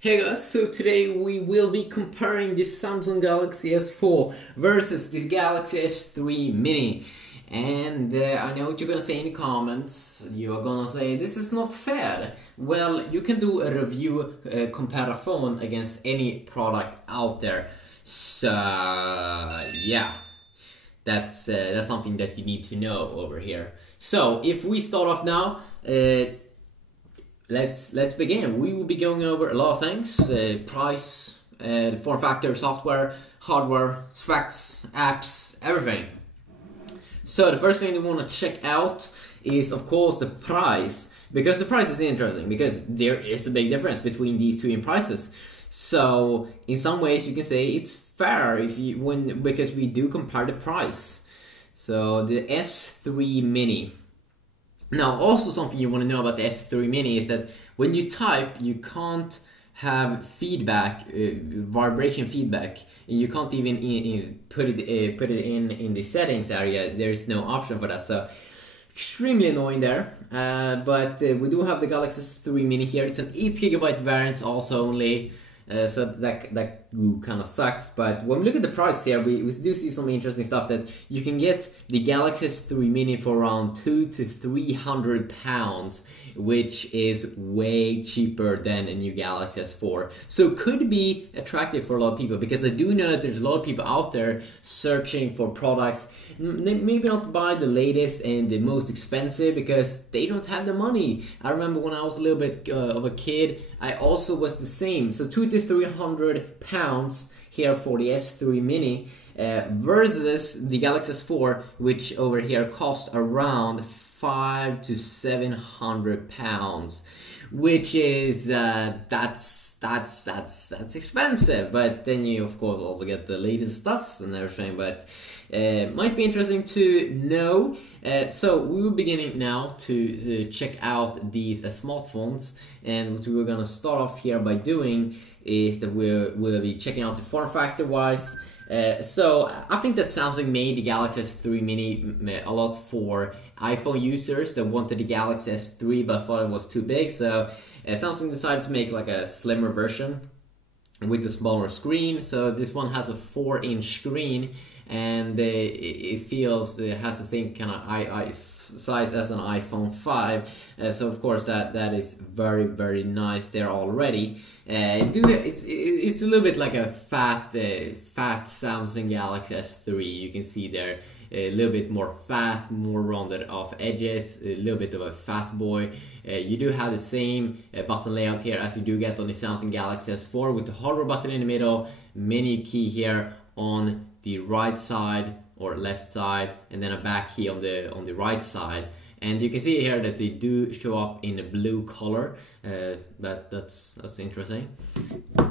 Hey guys, so today we will be comparing this Samsung Galaxy S4 versus this Galaxy S3 Mini. And I know what you're gonna say in the comments. You are gonna say this is not fair. Well, you can do a review, compare a phone against any product out there. So yeah, that's something that you need to know over here. So if we start off now. Let's begin. We will be going over a lot of things: price, the form factor, software, hardware, specs, apps, everything. So the first thing we want to check out is, of course, the price, because the price is interesting because there is a big difference between these two in prices. So in some ways, you can say it's fair because we do compare the price. So the S3 Mini. Now, also something you want to know about the S3 Mini is that when you type, you can't have feedback, vibration feedback, and you can't even put it in the settings area. There's no option for that, so extremely annoying there. But we do have the Galaxy S3 Mini here. It's an 8GB variant, also only. So that kind of sucks, but when we look at the price here, we do see some interesting stuff that you can get the Galaxy S3 Mini for around £200 to £300, which is way cheaper than a new Galaxy S4. So could be attractive for a lot of people, because I do know that there's a lot of people out there searching for products, maybe not buy the latest and the most expensive because they don't have the money. I remember when I was a little bit of a kid, I also was the same. So £200 to £300 here for the S3 Mini versus the Galaxy S4, which over here cost around £500 to £700, which is that's expensive. But then you of course also get the latest stuffs and everything. But might be interesting to know. So we will beginning now to check out these smartphones, and what we're gonna start off here by doing is that we'll be checking out the form factor wise. So I think that Samsung made the Galaxy S3 Mini a lot for iPhone users that wanted the Galaxy S3 but thought it was too big. So Samsung decided to make like a slimmer version with a smaller screen. So this one has a 4-inch screen, and it has the same kind of size as an iPhone 5. So of course that is very nice there already. It's a little bit like a fat Samsung Galaxy S3. You can see there a little bit more fat, more rounded off edges, a little bit of a fat boy. You do have the same button layout here as you do get on the Samsung Galaxy S4, with the hardware button in the middle, menu key here on the right side or left side, and then a back key on the right side. And you can see here that they do show up in a blue color. That's interesting.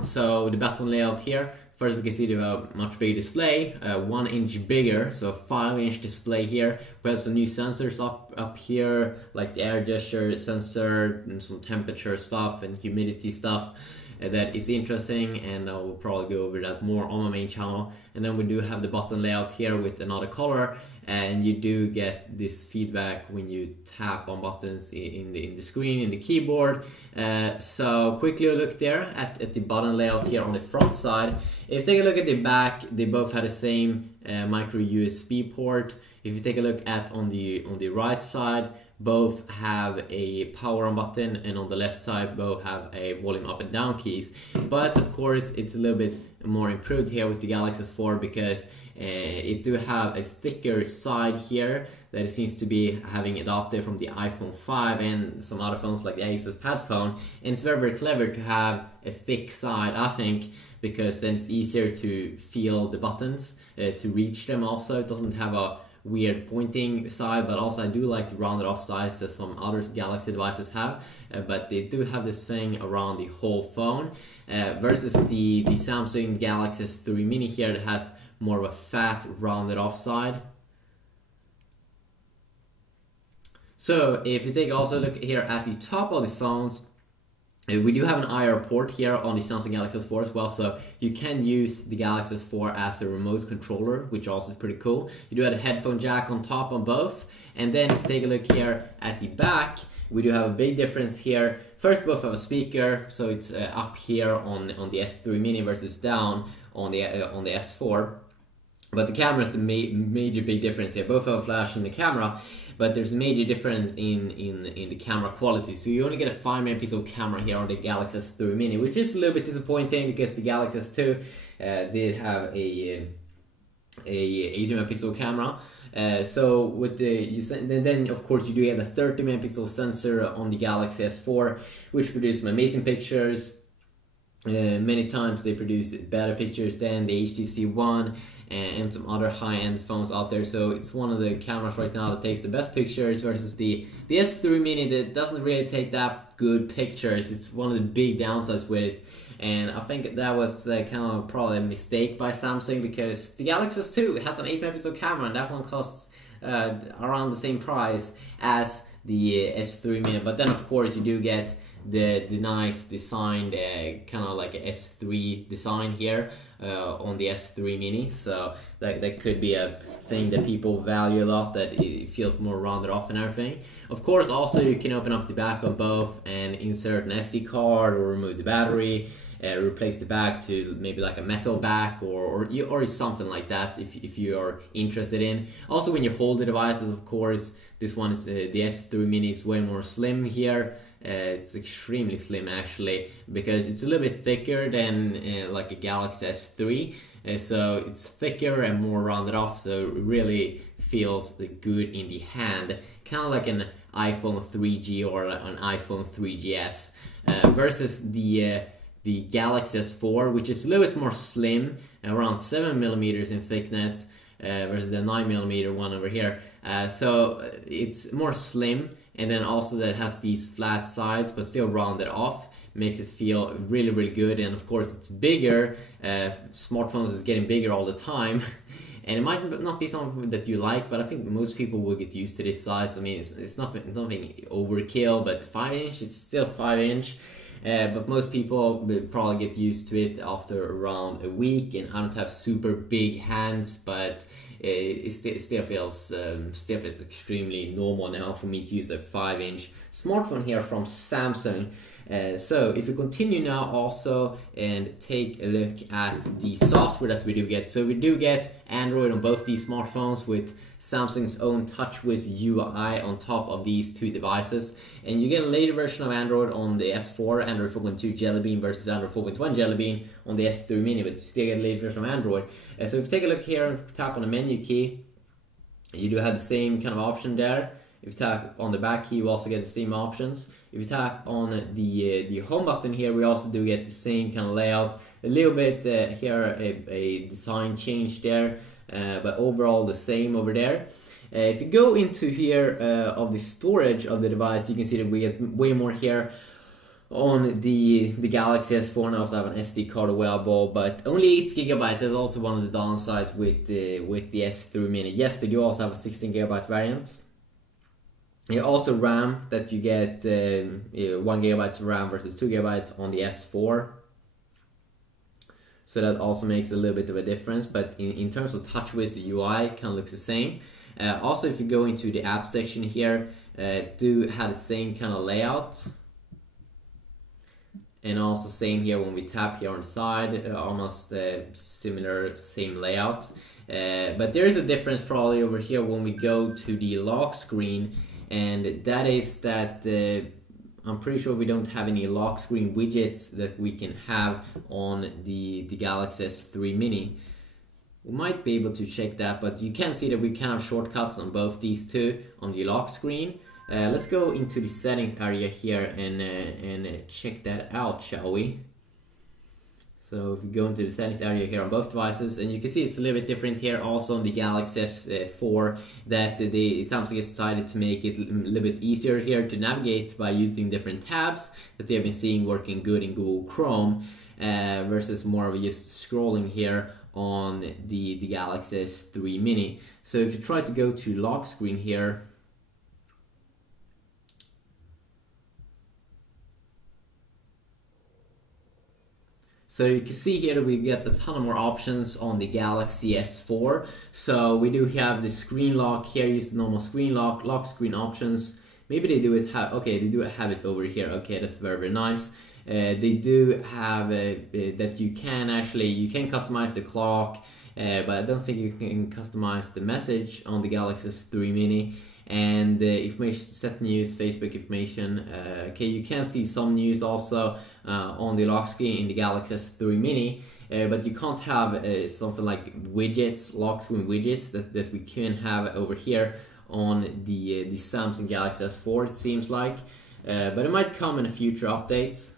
So the button layout here, first we can see they have a much bigger display, 1 inch bigger, so 5-inch display here. We have some new sensors up here, like the air gesture sensor and some temperature stuff and humidity stuff. That is interesting, and I will probably go over that more on my main channel. And then we do have the button layout here with another color, and you do get this feedback when you tap on buttons in the screen, in the keyboard. So quickly look there at the button layout here on the front side. If you take a look at the back, they both have the same micro USB port. If you take a look at on the right side, both have a power on button, and on the left side both have a volume up and down keys. But of course it's a little bit more improved here with the Galaxy S4, because it do have a thicker side here that it seems to be having adopted from the iPhone 5 and some other phones like the Asus Pad phone. And it's very clever to have a thick side, I think, because then it's easier to feel the buttons, to reach them. Also, it doesn't have a weird pointing side, but also I do like the rounded off sides that some other Galaxy devices have, but they do have this thing around the whole phone, versus the Samsung Galaxy S3 Mini here that has more of a fat rounded off side. So if you take also a look here at the top of the phones, we do have an IR port here on the Samsung Galaxy S4 as well, so you can use the Galaxy S4 as a remote controller, which also is pretty cool. You do have a headphone jack on top on both, and then if you take a look here at the back, we do have a big difference here first both have a speaker, so it's up here on the S3 Mini versus down on the S4. But the camera is the major big difference here. Both have a flash in the camera, but there's a major difference in the camera quality. So you only get a 5 megapixel camera here on the Galaxy S3 Mini, which is a little bit disappointing because the Galaxy S2 did have a 8 megapixel camera. So with then of course you do have a 30 megapixel sensor on the Galaxy S4, which produces some amazing pictures. Many times they produce better pictures than the HTC One and some other high-end phones out there. So it's one of the cameras right now that takes the best pictures versus the S3 Mini that doesn't really take that good pictures. It's one of the big downsides with it. And I think that was kind of probably a mistake by Samsung, because the Galaxy S2 has an 8 megapixel camera and that one costs around the same price as the S3 Mini. But then of course you do get the nice designed kind of like a S3 design here on the S3 Mini. So that could be a thing that people value a lot, that it feels more rounded off and everything. Of course also you can open up the back on both and insert an SD card or remove the battery. Replace the back to maybe like a metal back or something like that if you are interested in. Also when you hold the devices, of course, this one is the S3 Mini is way more slim here. It's extremely slim actually, because it's a little bit thicker than like a Galaxy S3. So it's thicker and more rounded off, so it really feels good in the hand, kind of like an iPhone 3G or an iPhone 3GS versus the Galaxy S4, which is a little bit more slim, around 7 millimeters in thickness, versus the 9 millimeter one over here. So it's more slim, and then also that has these flat sides but still rounded off, makes it feel really, really good. And of course it's bigger. Smartphones is getting bigger all the time. And it might not be something that you like, but I think most people will get used to this size. I mean, it's nothing overkill, but 5-inch, it's still 5-inch. But most people will probably get used to it after around a week. And I don't have super big hands, but it still feels extremely normal now for me to use a 5-inch smartphone here from Samsung. So if we continue now also and take a look at the software that we do get. So we do get Android on both these smartphones with Samsung's own TouchWiz UI on top of these two devices. And you get a later version of Android on the S4, Android 4.2 Jelly Bean versus Android 4.1 Jelly Bean on the S3 Mini, but you still get a later version of Android. So if you take a look here and tap on the menu key, you do have the same kind of option there. If you tap on the back key, you also get the same options. If you tap on the home button here, we also do get the same kind of layout. A little bit here, a design change there, but overall the same over there. If you go into here of the storage of the device, you can see that we get way more here on the Galaxy S4, and I also have an SD card available, but only 8 GB. That's also one of the downsides with the S3 Mini. Yes, they do also have a 16 GB variant. Also RAM, that you get 1 GB RAM versus 2 GB on the S4. So that also makes a little bit of a difference, but in terms of TouchWiz UI, kind of looks the same. Also, if you go into the app section here, do have the same kind of layout. And also same here when we tap here on the side, almost similar, same layout. But there is a difference probably over here when we go to the lock screen, and that is that I'm pretty sure we don't have any lock screen widgets that we can have on the Galaxy S3 Mini. We might be able to check that, but you can see that we can have shortcuts on both these two on the lock screen. Let's go into the settings area here and check that out, shall we? So if we go into the settings area here on both devices, and you can see it's a little bit different here also on the Galaxy S4, that Samsung has decided to make it a little bit easier here to navigate by using different tabs that they have been seeing working good in Google Chrome, versus more of just scrolling here on the Galaxy S3 Mini. So if you try to go to lock screen here, so you can see here that we get a ton of more options on the Galaxy S4. So we do have the screen lock here, use the normal screen lock, lock screen options, Maybe they do it have, okay, they do have it over here. Okay, that's very, very nice. They do have that you can customize the clock, but I don't think you can customize the message on the Galaxy S3 Mini. And information, set news, Facebook information. Okay, you can see some news also on the lock screen in the Galaxy S3 Mini, but you can't have something like widgets, lock screen widgets that we can have over here on the Samsung Galaxy S4, it seems like. But it might come in a future update.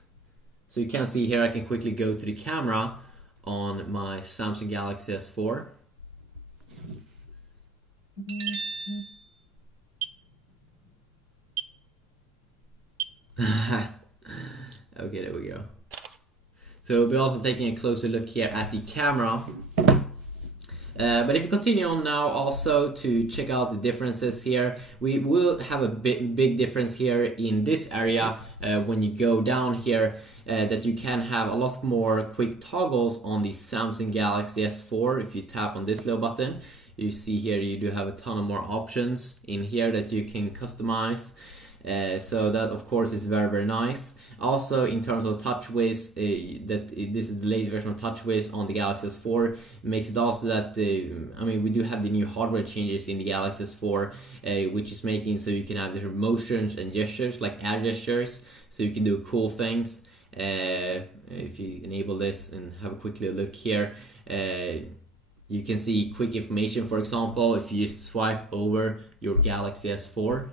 So you can see here, I can quickly go to the camera on my Samsung Galaxy S4. Okay, there we go. So we'll be also taking a closer look here at the camera. But if you continue on now also to check out the differences here, we will have a big difference here in this area when you go down here, that you can have a lot more quick toggles on the Samsung Galaxy S4. If you tap on this little button, you see here you do have a ton of more options in here that you can customize. So that of course is very, very nice. Also in terms of TouchWiz, this is the latest version of TouchWiz on the Galaxy S4. It makes it also that, I mean, we do have the new hardware changes in the Galaxy S4, which is making so you can have different motions and gestures, like air gestures, so you can do cool things. If you enable this and have a quick little look here, you can see quick information, for example, if you just swipe over your Galaxy S4.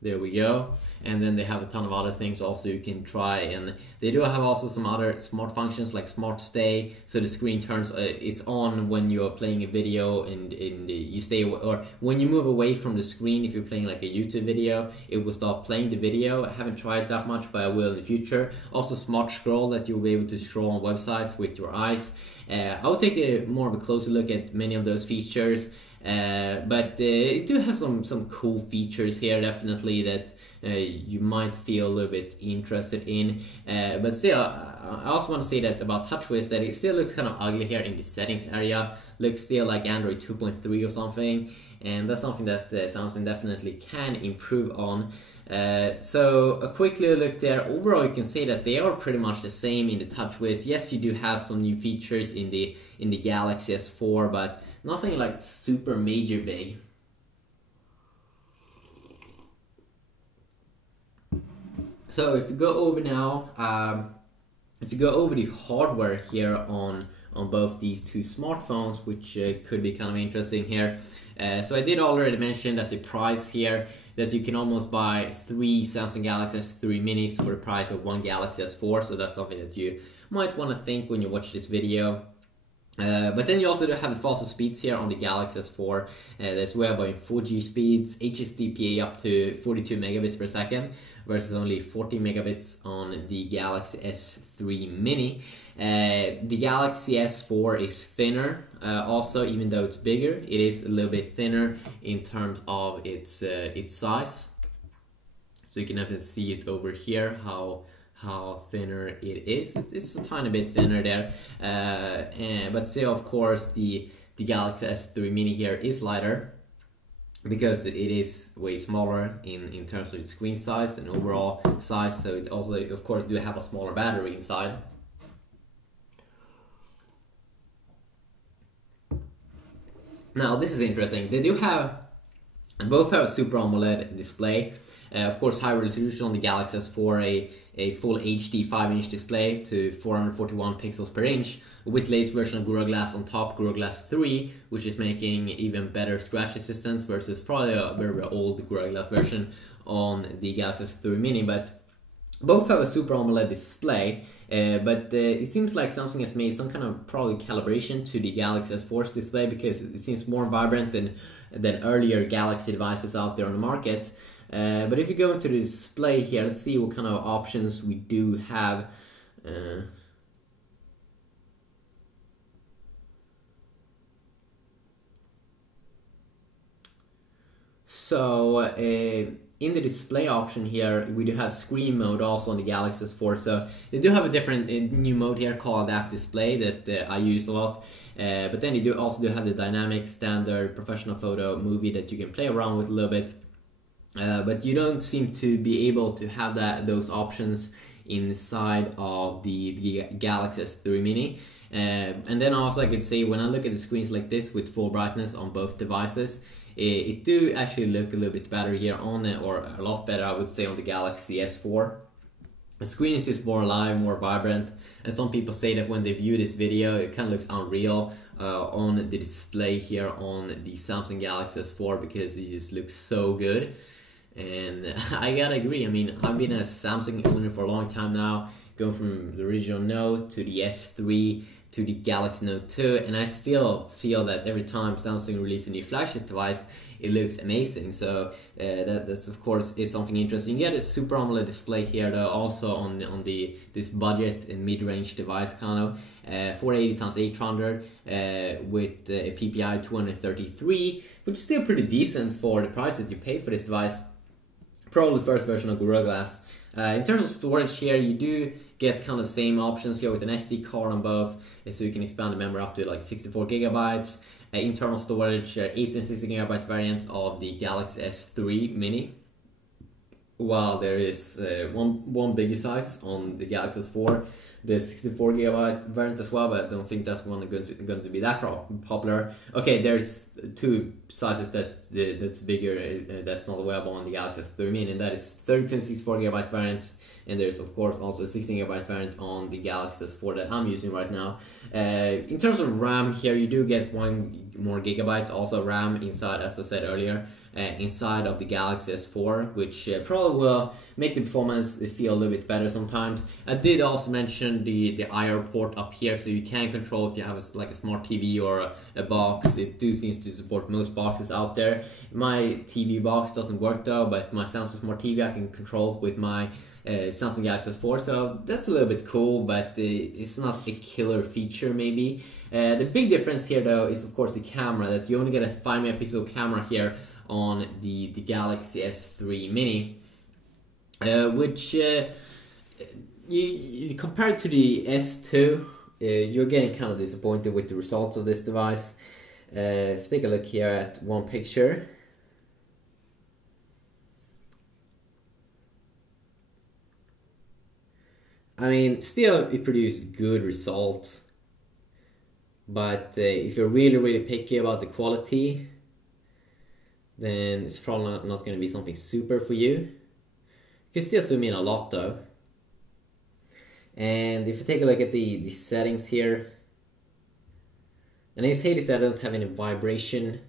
There we go. And then they have a ton of other things also you can try, and they do have also some other smart functions like smart stay, so the screen turns is on when you're playing a video, and you stay, or when you move away from the screen, if you're playing like a YouTube video, it will stop playing the video. I haven't tried that much, but I will in the future. Also smart scroll, that you'll be able to scroll on websites with your eyes. I'll take a more of a closer look at many of those features. But it do have some cool features here, definitely, that you might feel a little bit interested in. But still, I also want to say that about TouchWiz, that it still looks kind of ugly here in the settings area. Looks still like Android 2.3 or something, and that's something that Samsung definitely can improve on. So a quick little look there. Overall, you can say that they are pretty much the same in the TouchWiz. Yes, you do have some new features in the Galaxy S4, but nothing like super major big. So if you go over now, if you go over the hardware here on both these two smartphones, which could be kind of interesting here. So I did already mention that the price here, that you can almost buy 3 Samsung Galaxy S3 Minis for the price of 1 Galaxy S4. So that's something that you might want to think when you watch this video. But then you also do have the faster speeds here on the Galaxy S4. That's way above 4G speeds, HSDPA up to 42 megabits per second, versus only 40 megabits on the Galaxy S3 Mini. The Galaxy S4 is thinner, also, even though it's bigger, it is a little bit thinner in terms of its size. So you can definitely see it over here, how thinner it is. It's a tiny bit thinner there, but still, of course, the Galaxy S3 Mini here is lighter, because it is way smaller in terms of its screen size and overall size. So it also, of course, do have a smaller battery inside. Now this is interesting. They do have, both have a Super AMOLED display. Of course, high resolution on the Galaxy S4, a full HD 5-inch display to 441 pixels per inch, with latest version of Gorilla Glass on top, Gorilla Glass 3, which is making even better scratch resistance versus probably a very, very old Gorilla Glass version on the Galaxy S3 Mini. But both have a Super AMOLED display, but it seems like Samsung has made some kind of probably calibration to the Galaxy S4's display, because it seems more vibrant than earlier Galaxy devices out there on the market. But if you go into the display here, let's see what kind of options we do have. So in the display option here, we do have screen mode also on the Galaxy S4. So they do have a different new mode here called App Display that I use a lot. But then you also have the dynamic, standard, professional photo, movie that you can play around with a little bit. But you don't seem to be able to have those options inside of the Galaxy S3 Mini. And then also I could say, when I look at the screens like this with full brightness on both devices, it do actually look a little bit better here on it, or a lot better I would say, on the Galaxy S4. The screen is just more alive, more vibrant, and some people say that when they view this video it kind of looks unreal on the display here on the Samsung Galaxy S4, because it just looks so good. And I gotta agree. I mean, I've been a Samsung owner for a long time now, going from the original Note to the S3 to the Galaxy Note 2, and I still feel that every time Samsung releases a new flagship device, it looks amazing. So that's of course is something interesting. You get a Super AMOLED display here though, also on this budget and mid-range device kind of 480x800 with a PPI 233, which is still pretty decent for the price that you pay for this device. Probably the first version of Gorilla Glass. In terms of storage here, you do get kind of same options here with an SD card on both, so you can expand the memory up to like 64 gigabytes. Internal storage, 8 and 16 gigabyte variant of the Galaxy S3 Mini, while there is one bigger size on the Galaxy S4, the 64 gigabyte variant as well, but I don't think that's going to be that popular. Okay, there's two sizes that's bigger, that's not available on the Galaxy S3 Mini, and that is 32 and 64 gigabyte variants, and there's of course also a 16 gigabyte variant on the Galaxy S4 that I'm using right now. In terms of RAM here, you do get 1 more gigabyte also RAM inside, as I said earlier, inside of the Galaxy S4, which probably will make the performance feel a little bit better sometimes. I did also mention the IR port up here, so you can control if you have a smart TV or a box. It seems to support most boxes out there. My TV box doesn't work though, but my Samsung Smart TV I can control with my Samsung Galaxy S4, so that's a little bit cool, but it's not a killer feature maybe. The big difference here though is of course the camera, that you only get a 5 megapixel camera here on the Galaxy S3 Mini, which you compared to the S2, you're getting kind of disappointed with the results of this device. If you take a look here at one picture, I mean, still it produced good results, but if you're really picky about the quality, then it's probably not going to be something super for you. You can still zoom in a lot though. And if you take a look at the settings here, and I just hate it that I don't have any vibration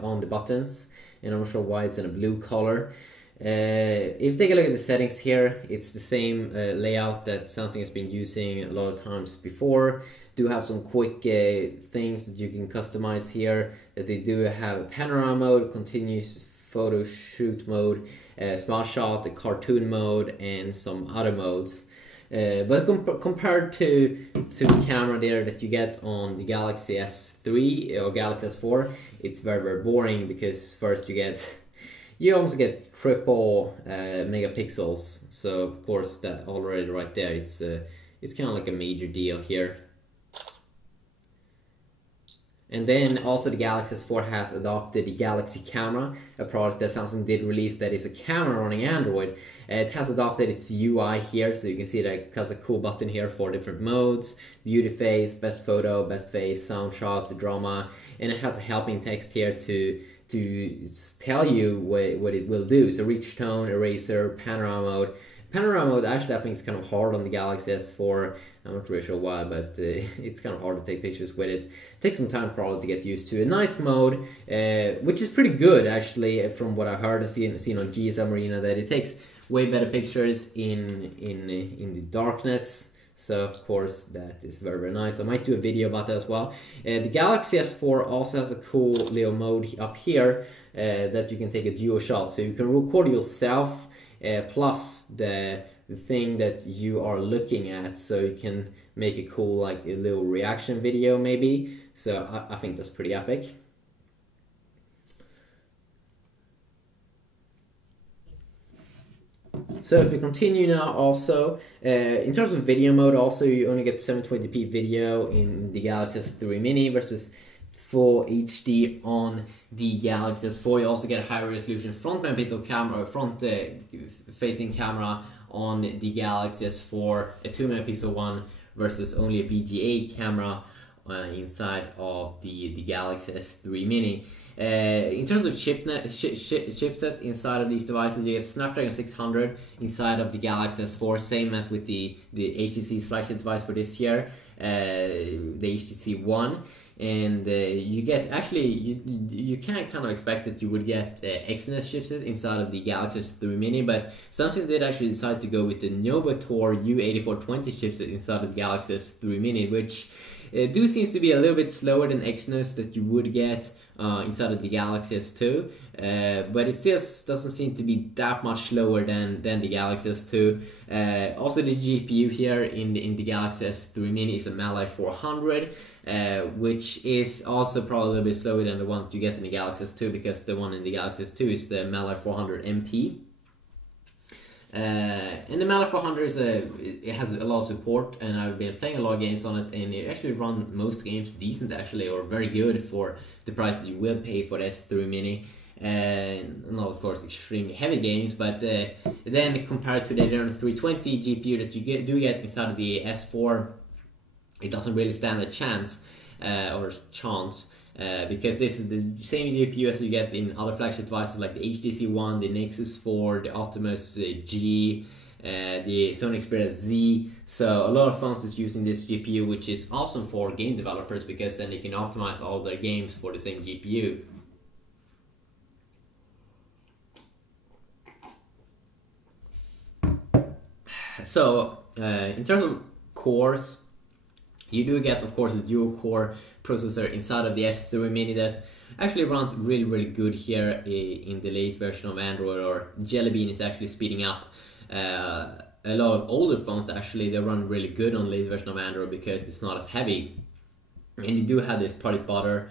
on the buttons, and I'm not sure why it's in a blue color. If you take a look at the settings here, it's the same layout that Samsung has been using a lot of times before. Do have some quick things that you can customize here. That they do have a panorama mode, continuous photo shoot mode, smart shot, the cartoon mode, and some other modes. But compared to the camera there that you get on the Galaxy S3 or Galaxy S4, it's very boring, because first you almost get triple megapixels. So of course that already right there, it's kind of like a major deal here. And then also the Galaxy S4 has adopted the Galaxy Camera, a product that Samsung did release that is a camera running Android. It has adopted its UI here, so you can see that it has a cool button here for different modes: beauty face, best photo, best face, sound shot, drama, and it has a helping text here to tell you what it will do. So reach tone, eraser, panorama mode. Panorama mode, actually I think it's kind of hard on the Galaxy S4. I'm not really sure why, but it's kind of hard to take pictures with it. It takes some time probably to get used to. A night mode, which is pretty good actually, from what I heard and seen on GSM Arena, that it takes way better pictures in the darkness. So of course that is very nice. I might do a video about that as well. The Galaxy S4 also has a cool little mode up here that you can take a dual shot. So you can record yourself plus the thing that you are looking at, so you can make a cool like a little reaction video maybe. So I think that's pretty epic. So if we continue now, also in terms of video mode, also you only get 720p video in the Galaxy S3 Mini versus full HD on the Galaxy S4. You also get a higher resolution front camera, facing camera on the Galaxy S4, a 2 megapixel one versus only a VGA camera inside of the Galaxy S3 Mini. In terms of chipsets inside of these devices, you get Snapdragon 600 inside of the Galaxy S4, same as with the HTC's flagship device for this year, the HTC One. And you get, actually, you can kind of expect that you would get Exynos chipset inside of the Galaxy S3 Mini, but Samsung did actually decide to go with the Novator U8420 chipset inside of the Galaxy S3 Mini, which seems to be a little bit slower than Exynos that you would get inside of the Galaxy S2, but it still doesn't seem to be that much slower than the Galaxy S2. Also, the GPU here in the Galaxy S3 Mini is a Mali 400, which is also probably a little bit slower than the one you get in the Galaxy S2, because the one in the Galaxy S2 is the Mali 400 MP. And the Mali 400 it has a lot of support, and I've been playing a lot of games on it, and it actually runs most games decent, actually, or very good for the price that you will pay for the S3 Mini. And not, of course, extremely heavy games, but then compared to the Adrian 320 GPU that you do get inside of the S4, it doesn't really stand a chance because this is the same GPU as you get in other flagship devices like the HTC One, the Nexus 4, the Optimus G, the Sony Xperia Z. So a lot of phones is using this GPU, which is awesome for game developers, because then they can optimize all their games for the same GPU. So in terms of cores, you do get, of course, a dual-core processor inside of the S3 Mini that actually runs really good here in the latest version of Android, or Jelly Bean is actually speeding up. A lot of older phones, actually, they run really good on the latest version of Android because it's not as heavy. And you do have this Project Butter,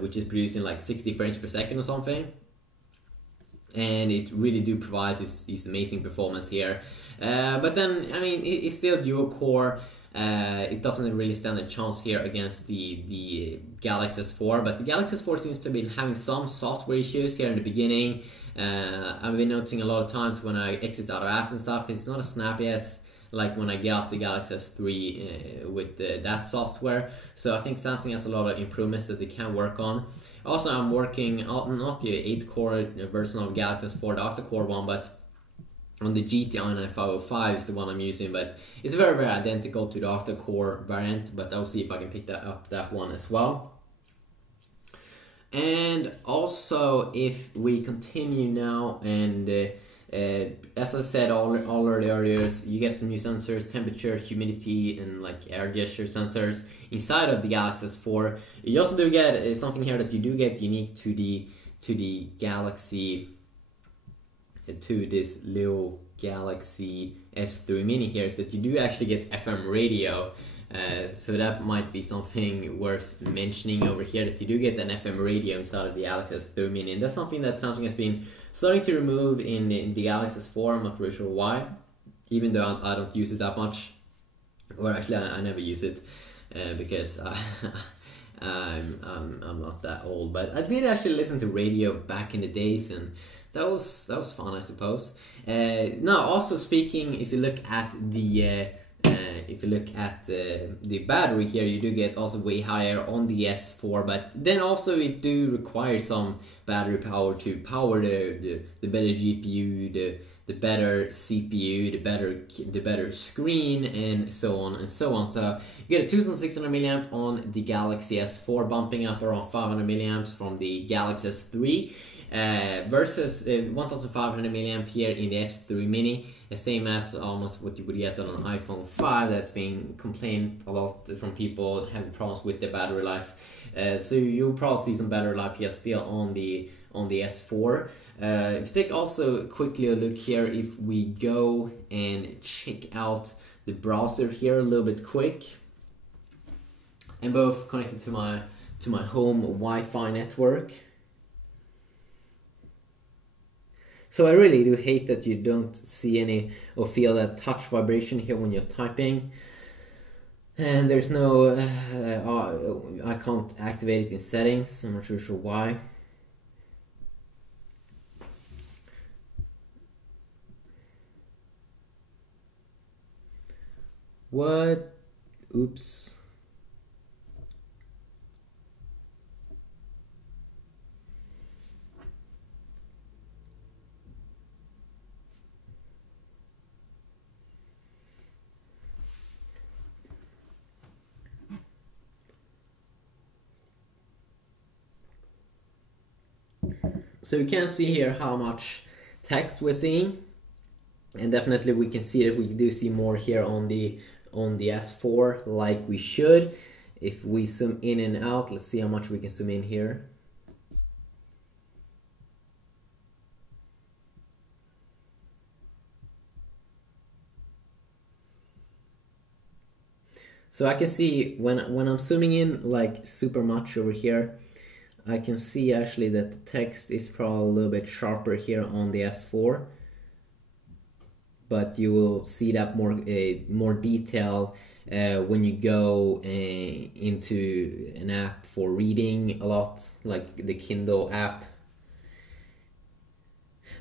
which is producing like 60 frames per second or something. And it really do provide this amazing performance here. But then, I mean, it's still dual-core. It doesn't really stand a chance here against the Galaxy S4, but the Galaxy S4 seems to be having some software issues here in the beginning. I've been noticing a lot of times when I exit out of apps and stuff, it's not as snappy as like when I got the Galaxy S3 with that software. So I think Samsung has a lot of improvements that they can work on. Also, I'm working on not the 8-core version of Galaxy S4, the octa-core one, but on the GTI 9505 is the one I'm using, but it's very identical to the octa-core variant, but I'll see if I can pick that one as well. And also, if we continue now, and as I said already earlier, you get some new sensors, temperature, humidity, and like air gesture sensors inside of the Galaxy S4. You also do get something here that you do get unique to the Galaxy, to this little Galaxy S3 Mini here, is that you do actually get FM radio. So that might be something worth mentioning over here, that you do get an FM radio inside of the Galaxy S3 Mini, and that's something that Samsung has been starting to remove in the Galaxy S4. I'm not really sure why, even though I don't use it that much, or actually I never use it because I'm not that old. But I did actually listen to radio back in the days, and that was fun, I suppose. Now, also speaking, if you look at the battery here, you do get also way higher on the S4, but then also it do require some battery power to power the better GPU, the better CPU, the better screen, and so on and so on. So you get a 2600 milliamp on the Galaxy S4, bumping up around 500 milliamps from the Galaxy S3. Versus 1500 milliamp here in the S3 Mini, the same as almost what you would get on an iPhone 5. That's been complained a lot from people having problems with the battery life. So you'll probably see some battery life here still on the S4. If you take also quickly a look here, if we go and check out the browser here a little bit quick, and both connected to my home Wi-Fi network. So I really do hate that you don't see any or feel that touch vibration here when you're typing. And there's no, I can't activate it in settings. I'm not sure why. What? Oops. So you can see here how much text we're seeing, and definitely we can see that we do see more here on the S4 like we should. If we zoom in and out, let's see how much we can zoom in here. So I can see when I'm zooming in like super much over here, I can see actually that the text is probably a little bit sharper here on the S4, but you will see that more detail when you go into an app for reading a lot, like the Kindle app.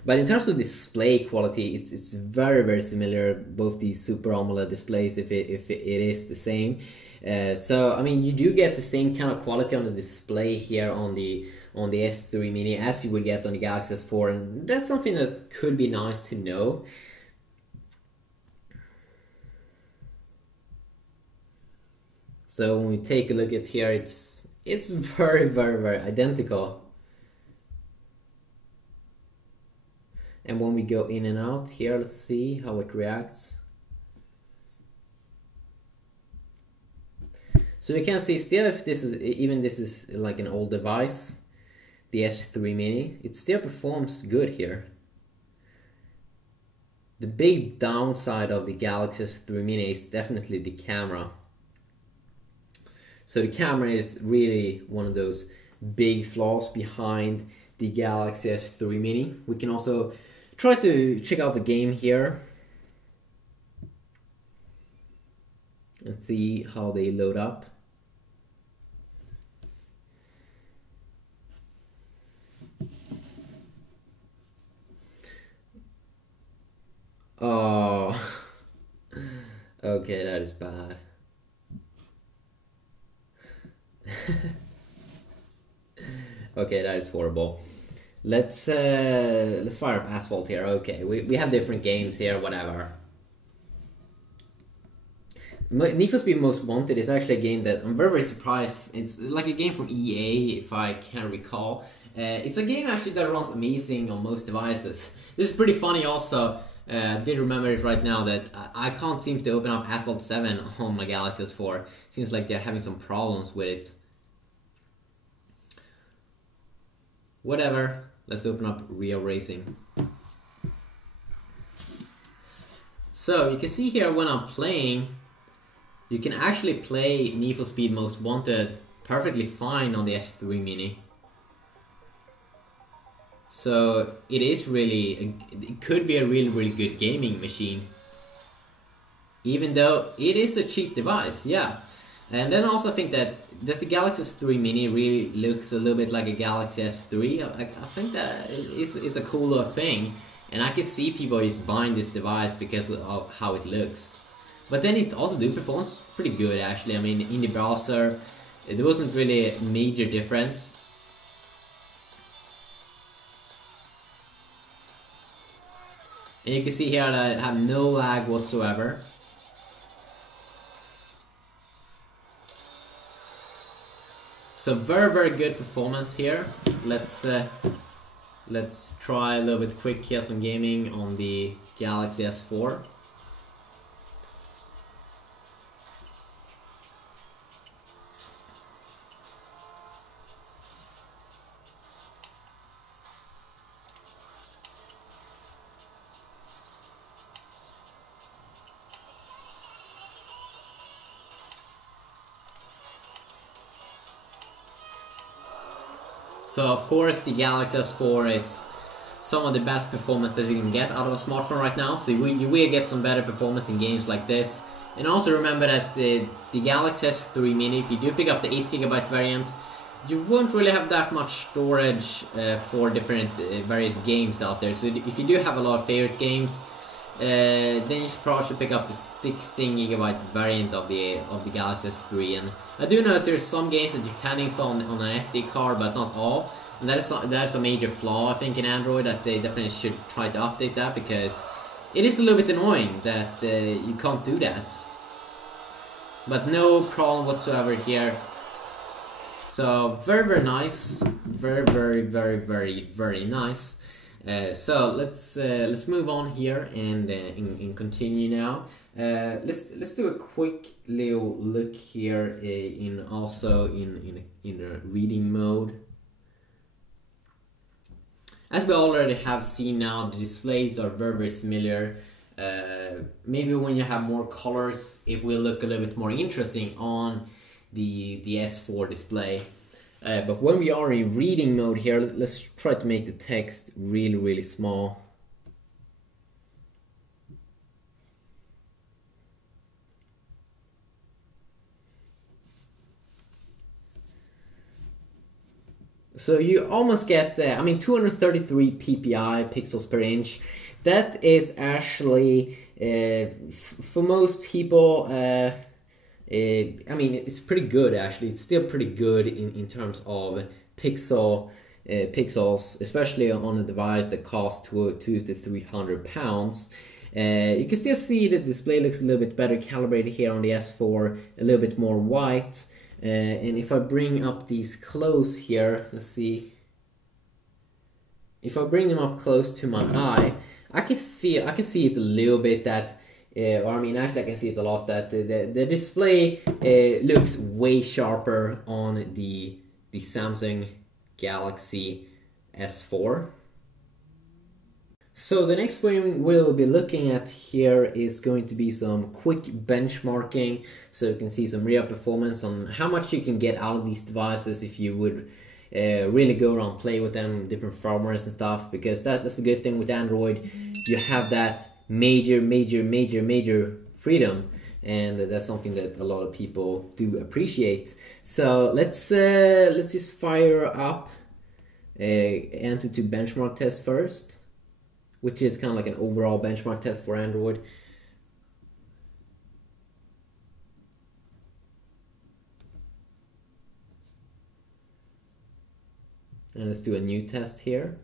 But in terms of display quality, it's very, very similar, both these Super AMOLED displays, if it is the same. So I mean, you do get the same kind of quality on the display here on the S3 Mini as you would get on the Galaxy S4, and that's something that could be nice to know. So when we take a look at here, it's very, very, very identical. And when we go in and out here, let's see how it reacts. So you can see still, if this is like an old device, the S3 Mini, it still performs good here. The big downside of the Galaxy S3 Mini is definitely the camera. So the camera is really one of those big flaws behind the Galaxy S3 Mini. We can also try to check out the game here and see how they load up. Oh, okay, that is bad. Okay, that is horrible. Let's fire up Asphalt here. Okay, we have different games here, whatever. Need for Speed Most Wanted is actually a game that I'm very, very surprised. It's like a game from EA, if I can recall. It's a game actually that runs amazing on most devices. This is pretty funny also. I did remember it right now that I can't seem to open up Asphalt 7 on my Galaxy S4. Seems like they're having some problems with it. Whatever, let's open up Real Racing. So you can see here when I'm playing, you can actually play Need for Speed Most Wanted perfectly fine on the S3 Mini. So it is really, it could be a really, really good gaming machine. Even though it is a cheap device, yeah. And then I also think that the Galaxy S3 Mini really looks a little bit like a Galaxy S3. I think that is a cooler thing. And I can see people just buying this device because of how it looks. But then it also performs pretty good actually. I mean, in the browser, there wasn't really a major difference. And you can see here that I have no lag whatsoever. So very, very good performance here. Let's try a little bit quick here some gaming on the Galaxy S4. So of course the Galaxy S4 is some of the best performance that you can get out of a smartphone right now. So you will get some better performance in games like this. And also remember that the Galaxy S3 Mini, if you do pick up the 8GB variant, you won't really have that much storage for different various games out there. So if you do have a lot of favorite games, then you probably should pick up the 16GB variant of the Galaxy S3. And I do know that there's some games that you can install on an SD card, but not all. And that is a major flaw, I think, in Android, that they definitely should try to update that, because it is a little bit annoying that you can't do that. But no problem whatsoever here. So very nice, very nice. So let's move on here and continue now. Let's do a quick little look here in a reading mode. As we already have seen now, the displays are very similar. Maybe when you have more colors, it will look a little bit more interesting on the S4 display. But when we are in reading mode here, let's try to make the text really small. So you almost get, 233 ppi, pixels per inch. That is actually, for most people, it's pretty good actually. It's still pretty good in terms of pixels, especially on a device that costs 200 to 300 pounds. You can still see the display looks a little bit better calibrated here on the S4, a little bit more white. And if I bring up these close here, let's see. If I bring them up close to my eye, I can see it a little bit that, actually I can see it a lot, that the display looks way sharper on the Samsung Galaxy S4. So the next thing we'll be looking at here is going to be some quick benchmarking, so you can see some real performance on how much you can get out of these devices if you would really go around play with them, different firmwares and stuff, because that's a good thing with Android. You have that major freedom, and that's something that a lot of people do appreciate. So let's just fire up Entity benchmark test first, which is kind of like an overall benchmark test for Android. And let's do a new test here.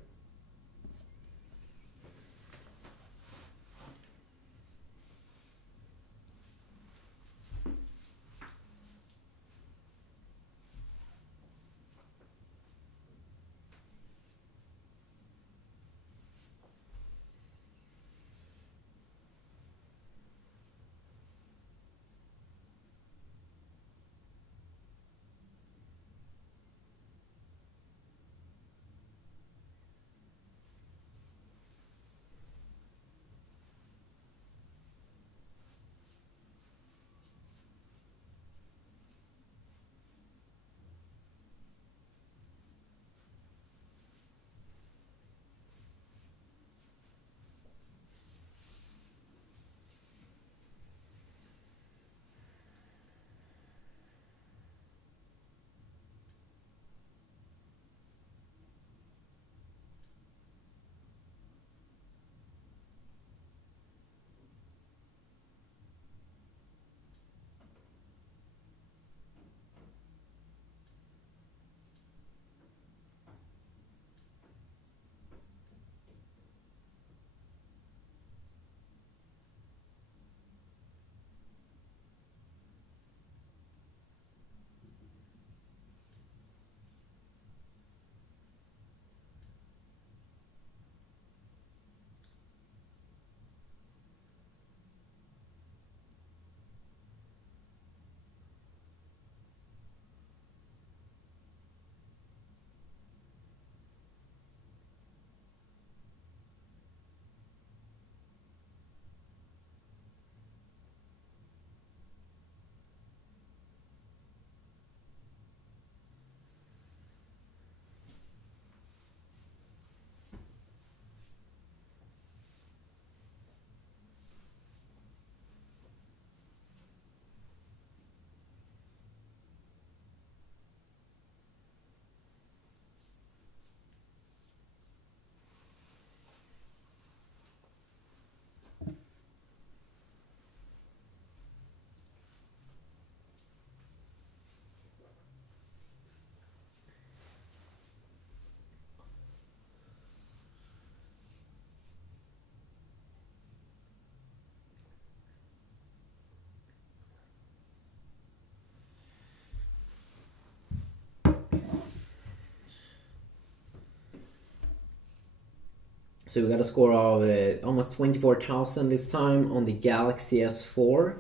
So we got a score of almost 24,000 this time on the Galaxy S4.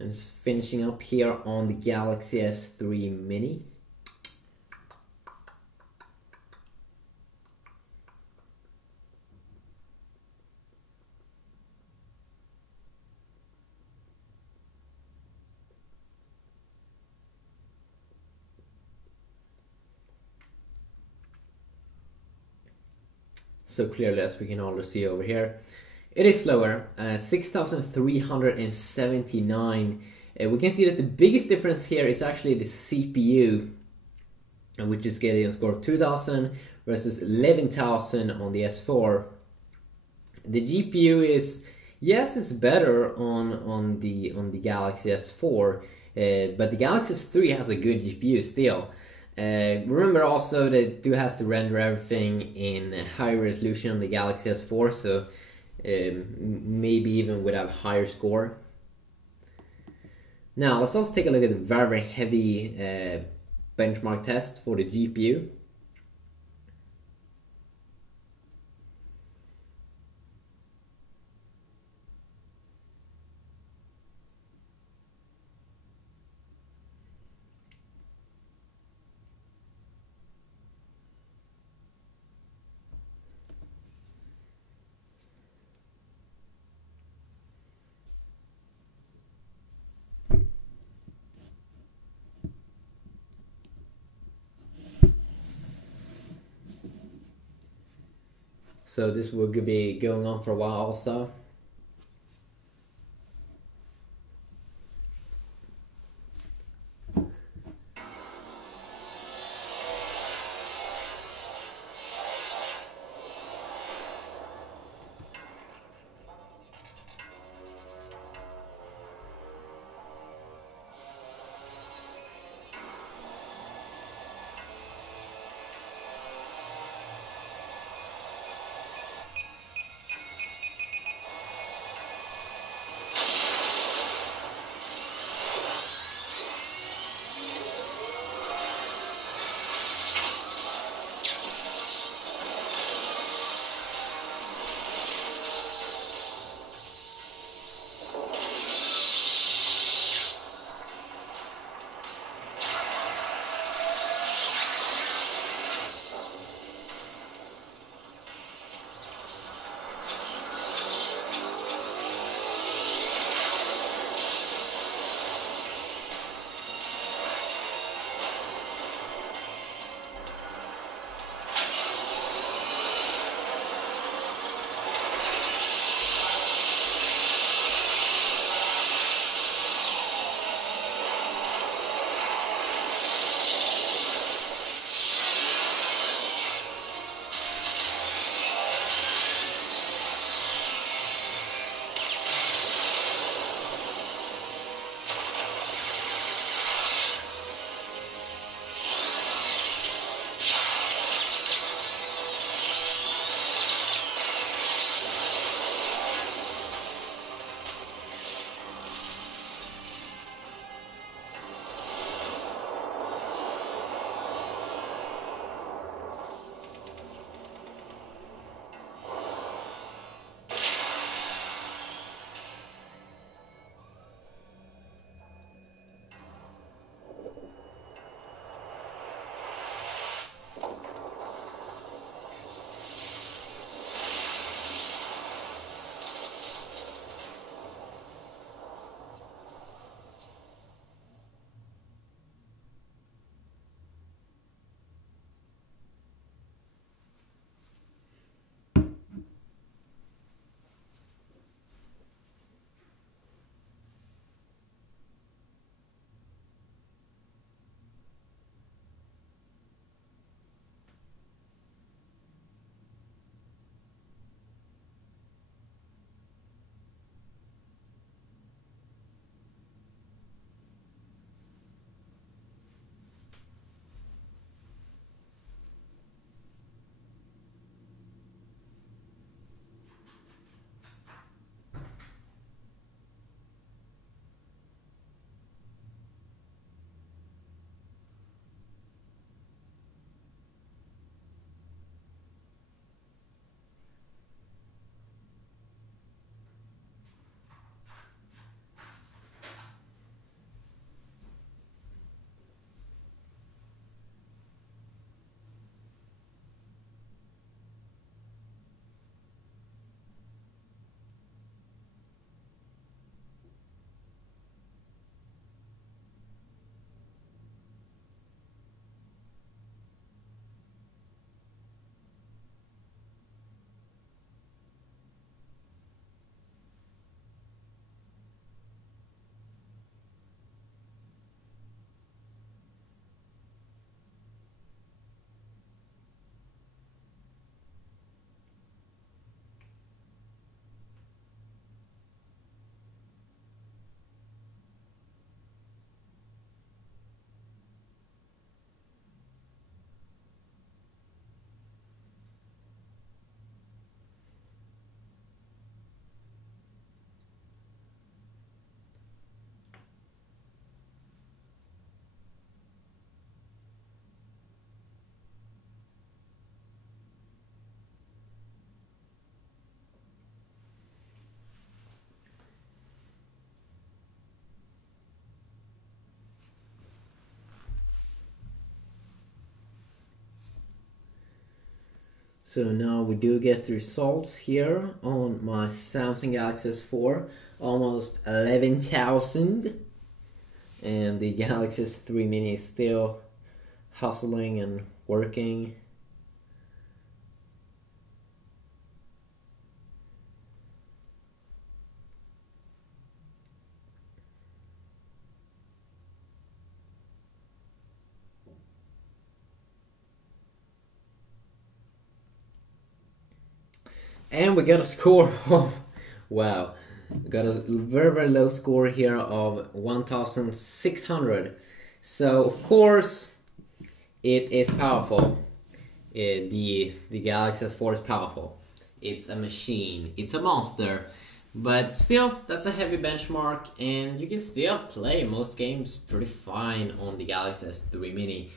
And it's finishing up here on the Galaxy S3 Mini. So clearly, as we can already see over here, it is slower, 6,379. We can see that the biggest difference here is actually the CPU, which is getting a score of 2,000 versus 11,000 on the S4. The GPU is, yes, it's better on the Galaxy S4, but the Galaxy S3 has a good GPU still. Remember also that it has to render everything in high resolution on the Galaxy S4, so maybe even would have higher score. Now let's also take a look at the very heavy benchmark test for the GPU. So this will be going on for a while also. So now we do get the results here on my Samsung Galaxy S4, almost 11,000, and the Galaxy S3 Mini is still hustling and working. And we got a score of, wow, we got a very low score here of 1,600. So of course it is powerful. The Galaxy S4 is powerful. It's a machine, it's a monster. But still, that's a heavy benchmark, and you can still play most games pretty fine on the Galaxy S3 Mini,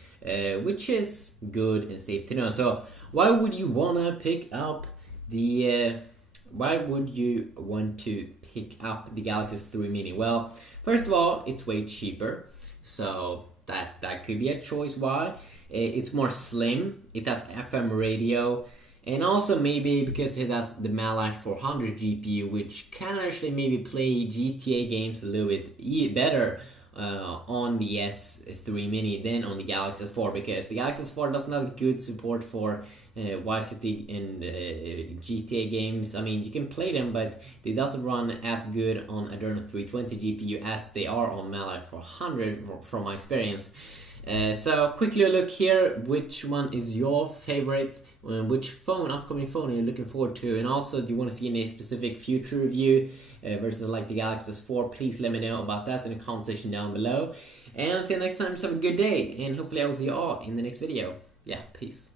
which is good and safe to know. So why would you wanna pick up why would you want to pick up the Galaxy S3 Mini? Well, first of all, it's way cheaper, so that could be a choice why. It's more slim, it has FM radio, and also maybe because it has the Mali 400 GPU, which can actually maybe play GTA games a little bit better on the S3 Mini than on the Galaxy S4, because the Galaxy S4 doesn't have good support for Vice City and GTA games. I mean, you can play them, but they doesn't run as good on Adreno 320 GPU as they are on Mali 400 from my experience. So quickly look here, which one is your favorite, which upcoming phone are you looking forward to, and also do you want to see any specific future review versus like the Galaxy S4, please let me know about that in the comment section down below. And until next time, just have a good day, and hopefully I will see you all in the next video. Yeah, peace.